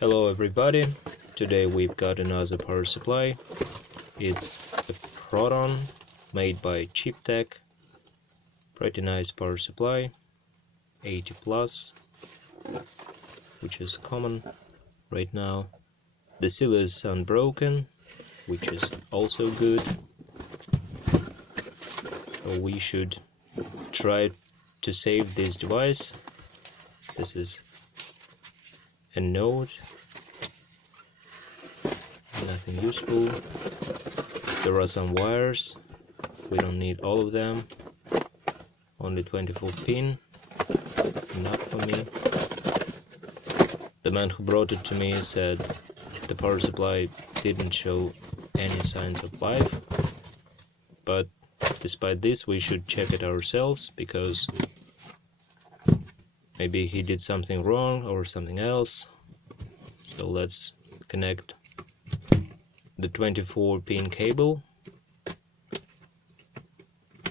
Hello everybody, today we've got another power supply. It's a Proton made by Chieftec. Pretty nice power supply, 80 plus, which is common right now. The seal is unbroken, which is also good. So we should try to save this device. This is a note. Nothing useful. There are some wires. We don't need all of them. Only 24 pin. Enough for me. The man who brought it to me said the power supply didn't show any signs of life. But despite this, we should check it ourselves, because maybe he did something wrong or something else. So let's connect the 24 pin cable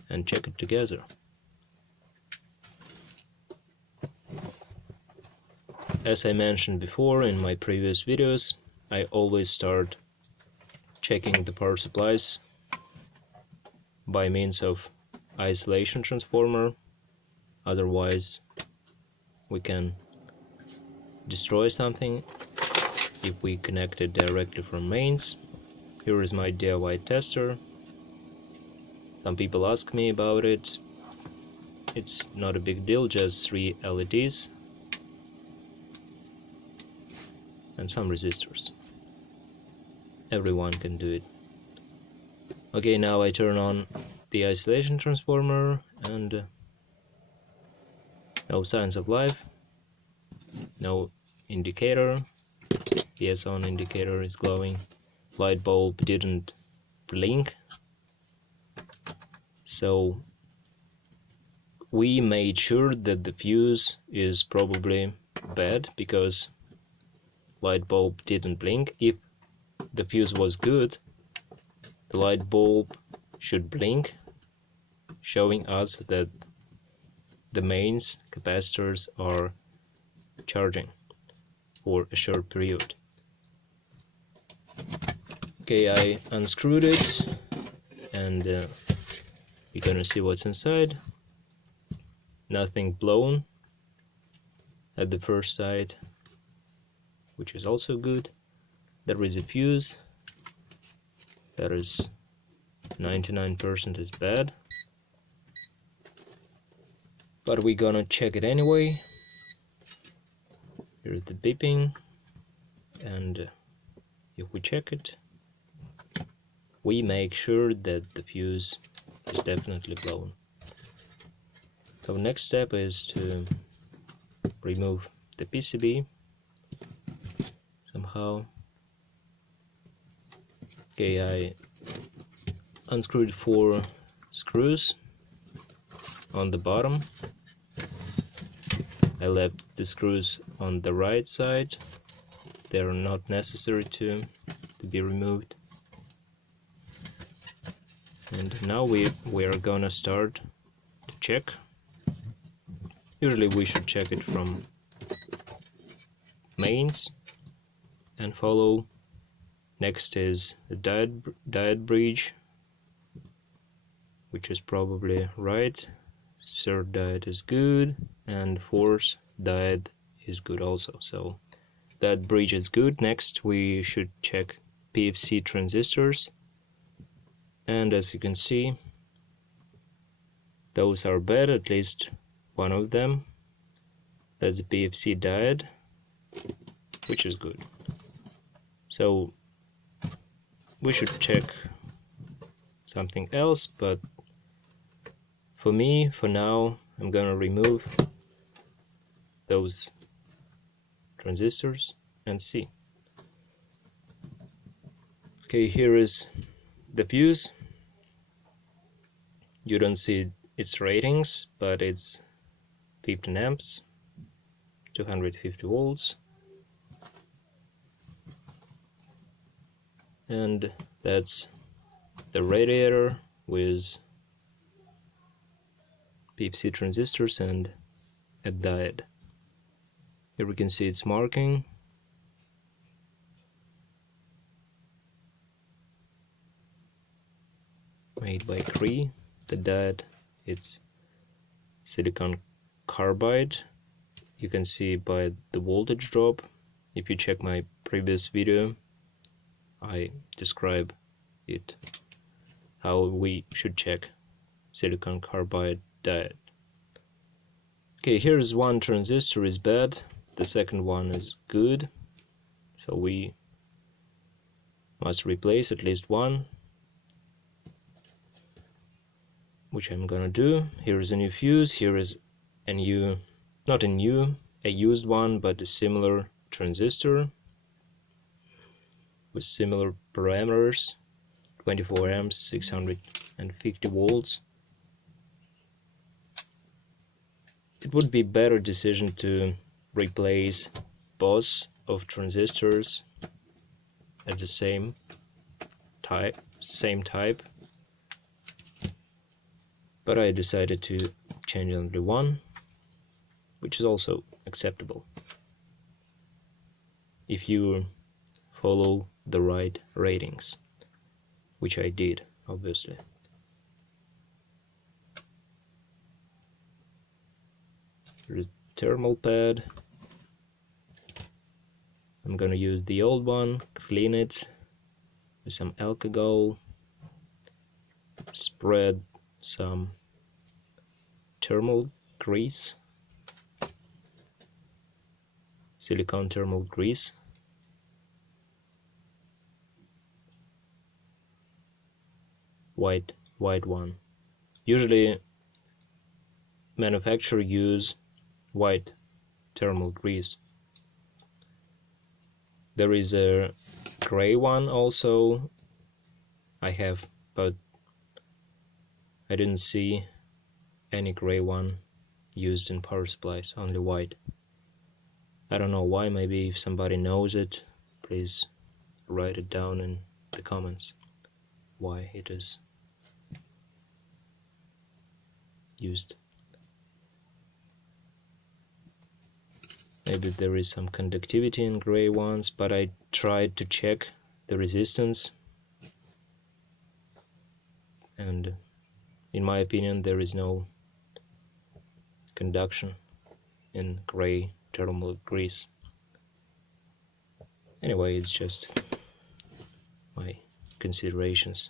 and check it together. As I mentioned before in my previous videos, I always start checking the power supplies by means of isolation transformer, otherwise we can destroy something if we connect it directly from mains. Here is my DIY tester. Some people ask me about it. It's not a big deal, just 3 LEDs and some resistors. Everyone can do it. Okay, now I turn on the isolation transformer and no signs of life, no indicator. Yes, on indicator is glowing. Light bulb didn't blink. So we made sure that the fuse is probably bad, because light bulb didn't blink. If the fuse was good, the light bulb should blink, showing us that the mains capacitors are charging for a short period. Okay, I unscrewed it and you're gonna see what's inside. Nothing blown at the first sight, which is also good. There is a fuse that is 99% is bad, but we're gonna check it anyway. Here's the beeping, and if we check it, we make sure that the fuse is definitely blown. So next step is to remove the PCB somehow. Okay, I unscrewed 4 screws on the bottom. I left the screws on the right side. They are not necessary to be removed. And now we are gonna start to check. Usually we should check it from mains and follow. Next is the diode bridge, which is probably right. Third diode is good, and fourth diode is good also. So that bridge is good. Next we should check PFC transistors, and as you can see, those are bad, at least one of them. That's the PFC diode, which is good. So we should check something else, but for me, for now, I'm gonna remove those transistors and see. Okay, here is the fuse. You don't see its ratings, but it's 15 amps, 250 volts, and that's the radiator with PFC transistors and a diode. Here we can see its marking, made by Cree. The diode, it's silicon carbide. You can see by the voltage drop. If you check my previous video, I describe it, how we should check silicon carbide diode. Okay, here's one transistor is bad, the second one is good, so we must replace at least one, which I'm gonna do. Here is a new fuse, here is a new, not a new, a used one, but a similar transistor with similar parameters, 24 amps, 650 volts. It would be a better decision to replace both of transistors at the same type, but I decided to change only one, which is also acceptable if you follow the right ratings, which I did, obviously. Here's the thermal pad. I'm gonna use the old one, clean it with some alcohol, spread some thermal grease, silicone thermal grease, white one. Usually manufacturers use white thermal grease. There is a gray one also I have, but I didn't see any gray one used in power supplies, only white. I don't know why, maybe if somebody knows it, please write it down in the comments why it is used. Maybe there is some conductivity in gray ones, but I tried to check the resistance, and in my opinion there is no conduction in gray thermal grease. Anyway, it's just my considerations.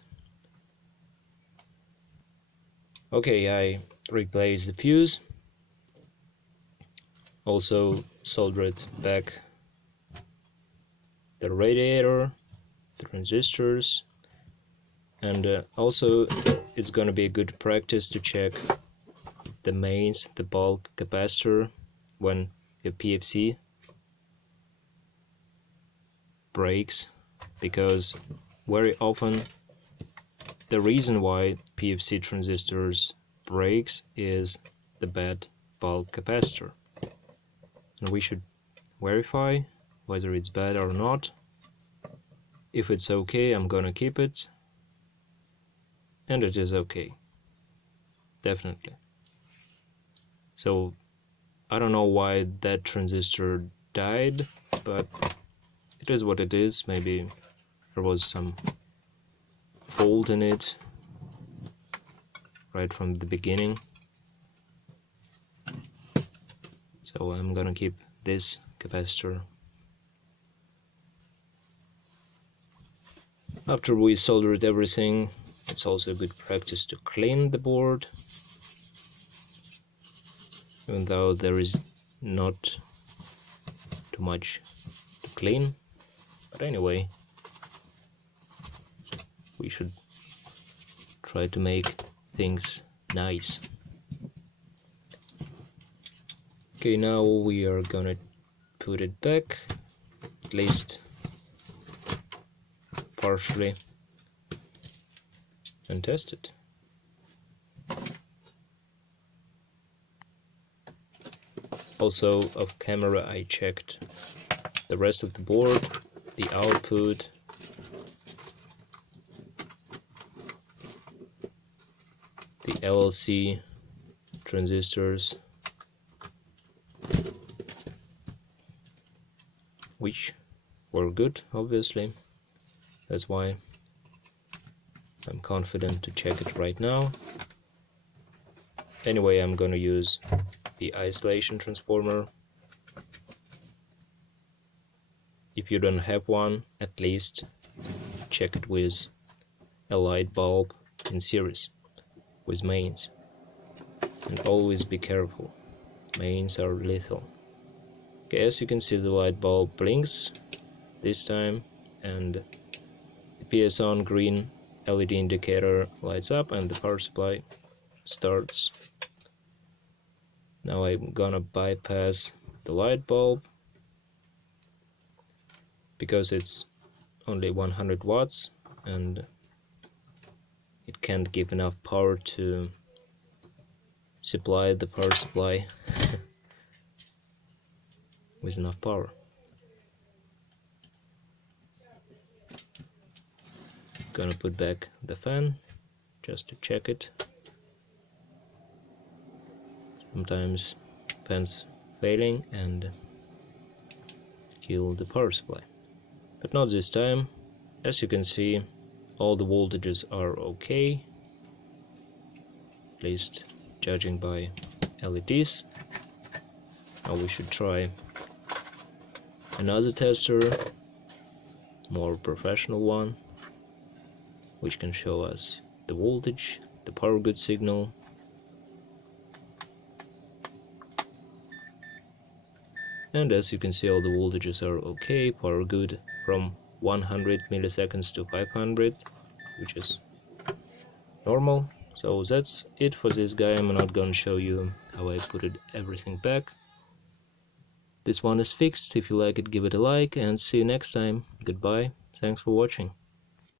Okay, I replaced the fuse, also soldered back the radiator, the transistors, and also it's gonna be a good practice to check the mains, the bulk capacitor, when your PFC breaks, because very often the reason why PFC transistors breaks is the bad bulk capacitor, and we should verify whether it's bad or not. If it's okay, I'm gonna keep it, and it is okay, definitely. So I don't know why that transistor died, but it is what it is. Maybe there was some fault in it right from the beginning. So I'm gonna keep this capacitor. After we soldered everything, it's also a good practice to clean the board, even though there is not too much to clean. But anyway, we should try to make things nice. Okay, now we are gonna put it back, at least partially, and test it. Also off camera I checked the rest of the board, the output, the LLC transistors, which were good, obviously. That's why I'm confident to check it right now. Anyway, I'm gonna use the isolation transformer. If you don't have one, at least check it with a light bulb in series with mains. And always be careful, mains are lethal. Okay, as you can see, the light bulb blinks this time, and the PS on green LED indicator lights up and the power supply starts. Now I'm gonna bypass the light bulb because it's only 100 watts and it can't give enough power to supply the power supply with enough power. Gonna put back the fan just to check it. Sometimes fans failing and kill the power supply, but not this time. As you can see, all the voltages are okay, at least judging by LEDs. Now we should try another tester, more professional one, which can show us the voltage, the power good signal. And as you can see, all the voltages are okay, power good from 100 milliseconds to 500, which is normal. So that's it for this guy. I'm not gonna show you how I put everything back. This one is fixed. If you like it, give it a like, and see you next time. Goodbye. Thanks for watching.